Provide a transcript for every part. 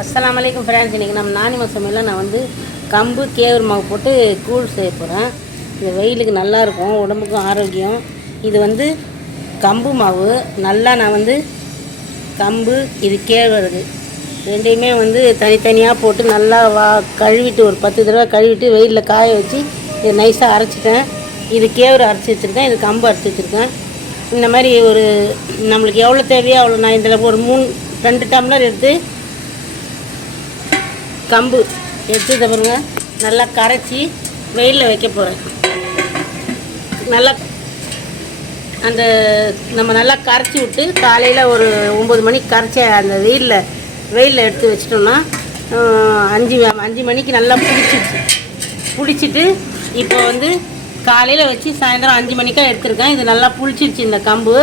அஸ்லாம் அலைக்கும் ஃப்ரெண்ட்ஸ் இன்றைக்கி நம்ம நானிம சமையலில் நான் வந்து கம்பு கேவுரு மாவு போட்டு கூழ் செய்ய போகிறேன் இது வெயிலுக்கு நல்லாயிருக்கும் உடம்புக்கும் ஆரோக்கியம். இது வந்து கம்பு மாவு. நல்லா நான் வந்து கம்பு இது கேழ்வரகு. ரெண்டையுமே வந்து தனித்தனியாக போட்டு நல்லா வா கழுவிட்டு ஒரு பத்து தடவை கழுவிட்டு வெயிலில் காய வச்சு இது நைஸாக அரைச்சிட்டேன். இது கேவுரு அரைச்சி வச்சுருக்கேன் இது கம்பு அரைச்சி வச்சுருக்கேன். இந்த மாதிரி ஒரு நம்மளுக்கு எவ்வளோ தேவையோ அவ்வளோ நான் இதில் ஒரு மூணு ரெண்டு டம்ளர் எடுத்து கம்பு. எடுத்து பாருங்க. நல்லா கரைச்சி வெயிலில் வைக்க போகிறேன் நல்லா அந்த நம்ம நல்லா கரைச்சி விட்டு காலையில் ஒரு ஒம்பது மணிக்கு கரைச்சி அந்த வெயிலில் வெயிலில் எடுத்து வச்சிட்டோம்னா அஞ்சு அஞ்சு மணிக்கு நல்லா பிடிச்சிடுச்சு பிடிச்சிட்டு இப்போ வந்து காலையில் வச்சு சாயந்தரம் அஞ்சு மணிக்காக எடுத்திருக்கேன். இது நல்லா புளிச்சிருச்சு இந்த கம்பு.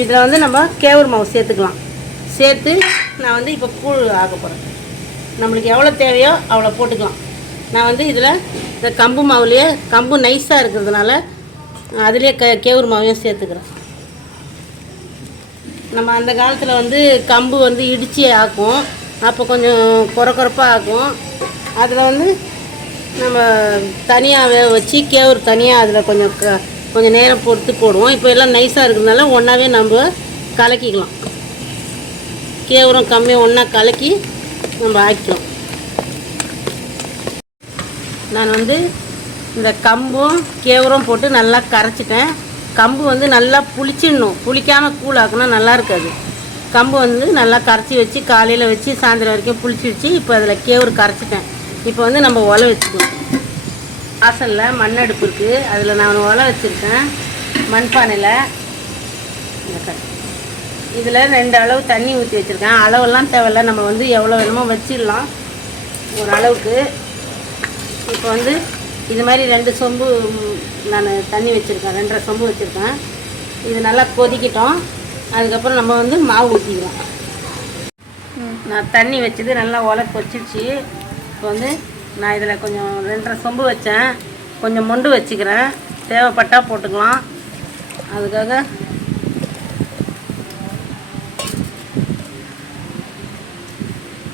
இதில் வந்து நம்ம கேவுரு மாவு சேர்த்துக்கலாம். சேர்த்து நான் வந்து இப்போ கூழ் ஆக போகிறேன் நம்மளுக்கு எவ்வளோ தேவையோ அவ்வளோ போட்டுக்கலாம். நான் வந்து இதில் இந்த கம்பு மாவுலேயே கம்பு நைஸாக இருக்கிறதுனால அதுலேயே க கேவுரு மாவையும் சேர்த்துக்கிறேன். நம்ம அந்த காலத்தில் வந்து கம்பு வந்து இடிச்சே ஆக்கும். அப்போ கொஞ்சம் குறை குறைப்பாக ஆக்கும். அதில் வந்து நம்ம தனியாக வேக வச்சு கேவுரு தனியாக அதில் கொஞ்சம் க கொஞ்சம் நேரம் பொறுத்து போடுவோம். இப்போ எல்லாம் நைஸாக இருக்கிறதுனால ஒன்றாவே நம்ம கலக்கிக்கலாம். கேவரம் கம்மியாக ஒன்றா கலக்கி நம்ம ஆக்கிக்கலாம் நான் வந்து இந்த கம்பும் கேவுரும் போட்டு நல்லா கரைச்சிட்டேன். கம்பு வந்து நல்லா புளிச்சிடணும். புளிக்காமல் கூழ் ஆக்கணும் நல்லா இருக்காது. கம்பு வந்து நல்லா கரைச்சி வச்சு காலையில் வச்சு சாயந்தரம் வரைக்கும் புளிச்சிடுச்சு இப்போ அதில் கேவுரு கரைச்சிட்டேன். இப்போ வந்து நம்ம உலை வச்சுக்கணும். வாசலில் மண் அடுப்பு இருக்குது அதில் நான் உலை வச்சுருக்கேன். மண்பானையில். இந்த இதில் ரெண்டு அளவு தண்ணி ஊற்றி வச்சுருக்கேன். அளவெல்லாம் தேவையில்ல. நம்ம வந்து எவ்வளோ வேணுமோ வச்சிடலாம். ஒரு அளவுக்கு. இப்போ வந்து இது மாதிரி ரெண்டு சொம்பு நான் தண்ணி வச்சுருக்கேன். ரெண்டரை சொம்பு வச்சுருக்கேன். இது நல்லா கொதிக்கிட்டோம். அதுக்கப்புறம் நம்ம வந்து மாவு ஊற்றிக்கலாம் நான் தண்ணி வச்சது நல்லா உலக்க வச்சிருச்சு இப்போ வந்து நான் இதில் கொஞ்சம் ரெண்டரை சொம்பு வச்சேன். கொஞ்சம் மொண்டு வச்சுக்கிறேன். தேவைப்பட்டால் போட்டுக்கலாம். அதுக்காக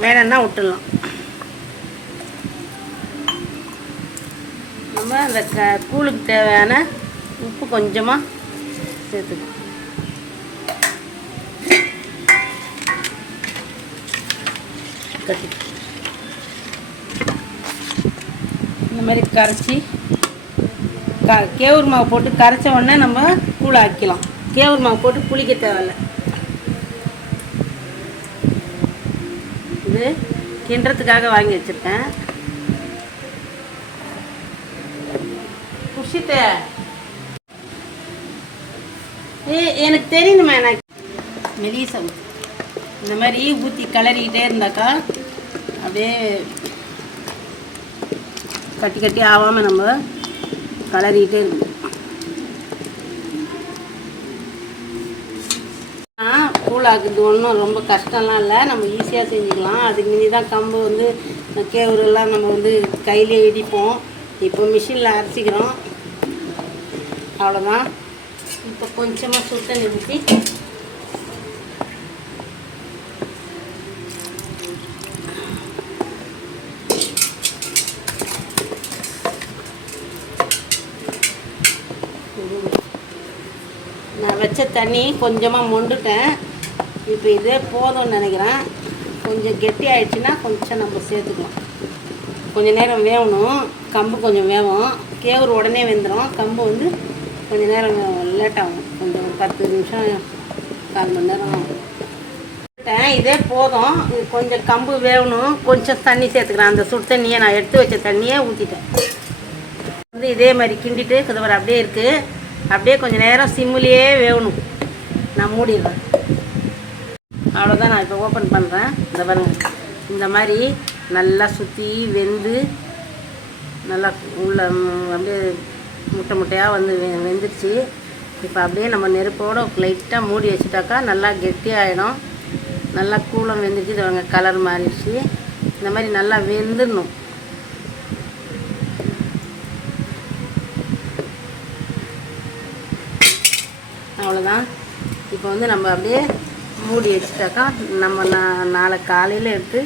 வேணும்னா விட்டுடலாம். நம்ம அந்த க கூழுக்கு தேவையான உப்பு கொஞ்சமாக சேர்த்துக்கலாம் கட்டி இந்த மாதிரி கரைச்சி க கேவுரு மாவு போட்டு கரைச்ச உடனே நம்ம கூழ் ஆக்கிக்கலாம் கேவுரு மாவு போட்டு புளிக்க தேவையில்ல. வந்து கிண்டுறதுக்காக வாங்கி வச்சுருக்கேன். குஷித்த ஏ எனக்கு தெரியணுமா எனக்கு. மெலிசம் இந்த மாதிரி ஊற்றி கிளறிக்கிட்டே இருந்தாக்கா அப்படியே கட்டி கட்டி ஆகாமல் நம்ம கிளறிக்கிட்டே இருக்கணும் கூழாக்குறது ஒன்றும் ரொம்ப கஷ்டம்லாம் இல்லை. நம்ம ஈஸியாக செஞ்சுக்கலாம். அதுக்கு முந்தி தான் கம்பு வந்து கேவுரெல்லாம் நம்ம வந்து கையிலே இடிப்போம். இப்போ மிஷினில் அரைச்சிக்கிறோம். அவ்வளோதான் இப்போ கொஞ்சமாக சுத்த நிறுத்தி. நான் வச்ச தண்ணி கொஞ்சமாக மொண்டுட்டேன். இப்போ இதே போதும்னு நினைக்கிறேன். கொஞ்சம் கெட்டி ஆயிடுச்சுன்னா கொஞ்சம் நம்ம சேர்த்துக்கலாம். கொஞ்சம் நேரம் வேகணும் கம்பு கொஞ்சம் வேகும் கேவுரு உடனே வெந்துடும் கம்பு வந்து கொஞ்சம் நேரம் லேட் ஆகும். கொஞ்சம் ஒரு பத்து நிமிஷம் கால் மணி நேரம் ஆகும். இதே போதும். இது கொஞ்சம் கம்பு வேகணும் கொஞ்சம் தண்ணி சேர்த்துக்கிறேன் அந்த சுடு தண்ணியை நான் எடுத்து வச்ச தண்ணியே ஊற்றிட்டேன் வந்து இதே மாதிரி கிண்டிட்டு குதவர் அப்படியே இருக்குது அப்படியே கொஞ்சம் நேரம் சிம்முலேயே வேகணும் நான் மூடிடுறேன். அவ்வளோதான் நான் இப்போ ஓப்பன் பண்ணுறேன் இந்த பாருங்கள் இந்த மாதிரி நல்லா சுற்றி வெந்து நல்லா உள்ள அப்படியே முட்டை முட்டையாக வந்து வெ வெந்துருச்சு. இப்போ அப்படியே நம்ம நெருப்போடு லைட்டாக மூடி வச்சுட்டாக்கா நல்லா கெட்டியாகிடும் நல்லா கூலம் வெந்துச்சு இது அவங்க கலர் மாறிடுச்சு. இந்த மாதிரி நல்லா வெந்துடணும். அவ்வளோதான் இப்போ வந்து நம்ம அப்படியே மூடி வச்சுட்டாக்கா நம்ம நா நாளை காலையில் எடுத்து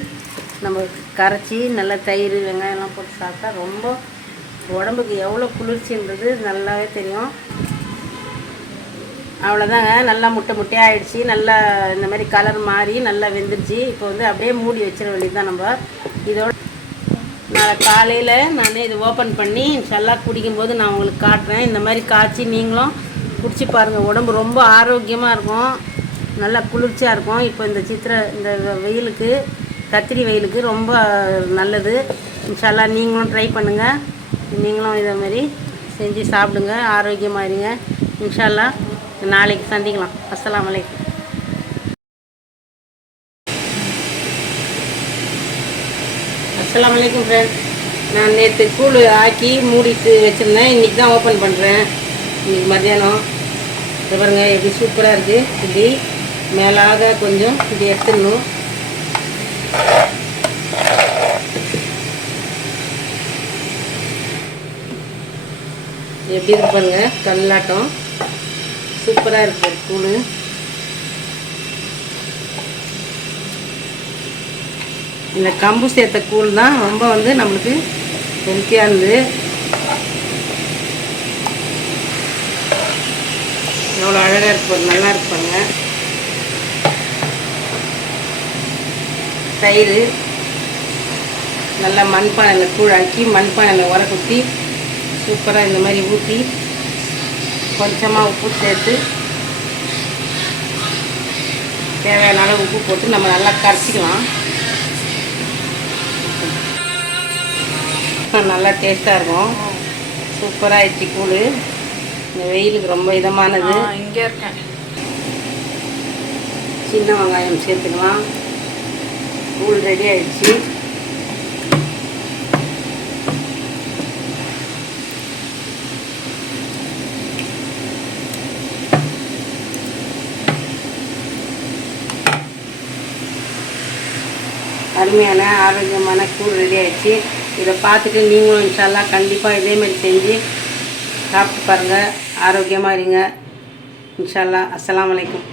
நம்ம கரைச்சி நல்லா தயிர் வெங்காயம்லாம் போட்டு சாப்பிட்டா ரொம்ப உடம்புக்கு எவ்வளோ குளிர்ச்சின்றது நல்லாவே தெரியும். அவ்வளோதாங்க. நல்லா முட்டை முட்டையாக ஆகிடுச்சி நல்லா இந்த மாதிரி கலர் மாறி நல்லா வெந்துருச்சு. இப்போ வந்து அப்படியே மூடி வச்சிட வேண்டியது தான் நம்ம. இதோட நாளை காலையில் நான் இது ஓப்பன் பண்ணி நல்லா குடிக்கும்போது நான் உங்களுக்கு காட்டுறேன். இந்த மாதிரி காய்ச்சி நீங்களும் குடிச்சு பாருங்கள் உடம்பு ரொம்ப ஆரோக்கியமாக இருக்கும். நல்லா குளிர்ச்சியாக இருக்கும். இப்போ இந்த சித்திரை இந்த வெயிலுக்கு கத்திரி வெயிலுக்கு ரொம்ப நல்லது. இன்ஷால்லா நீங்களும் ட்ரை பண்ணுங்கள் நீங்களும் இதே மாதிரி செஞ்சு சாப்பிடுங்க. ஆரோக்கியமாக இருங்க. இன்ஷால்லா நாளைக்கு சந்திக்கலாம். அஸ்லாம் வலைக்கம் அஸ்லாம் வலைக்கம் ஃப்ரெண்ட் நான் நேற்று கூழ் ஆக்கி மூடிட்டு வச்சுருந்தேன். இன்றைக்கி தான் ஓப்பன் பண்ணுறேன் இன்றைக்கி மத்தியானம். இது எப்படி சூப்பராக இருக்குது இப்படி மேலாக கொஞ்சம் இப்படி எடுத்துடணும். எப்படி இருப்பாருங்க கல்லாட்டம். சூப்பராக இருக்கு கூழ். இந்த கம்பு சேர்த்த கூழ் தான் ரொம்ப வந்து நம்மளுக்கு ஹெல்த்தியானது எவ்வளோ அழகாக இருப்பாங்க நல்லா இருப்பாங்க தயிர் நல்லா மண்பானையில் கூழாக்கி மண்பானையில் உர குத்தி சூப்பராக இந்த மாதிரி ஊற்றி கொஞ்சமாக உப்பு சேர்த்து தேவையான அளவு உப்பு போட்டு நம்ம நல்லா கரைச்சிக்கலாம். நல்லா டேஸ்ட்டாக இருக்கும். சூப்பராக ஆயிடுச்சு கூழ். இந்த வெயிலுக்கு ரொம்ப இதமானது. இங்கே இருக்கேன். சின்ன வெங்காயம் சேர்த்துக்கலாம். கூழ் ரெடி ஆயிடுச்சு அருமையான ஆரோக்கியமான கூழ் ரெடி ஆயிடுச்சு இதை பார்த்துட்டு நீங்களும் இன்ஷால்லா கண்டிப்பாக இதேமாரி செஞ்சு சாப்பிட்டு பாருங்கள் ஆரோக்கியமாக இருங்க. இன்ஷால்லா. அஸ்லாம் வலைக்கம்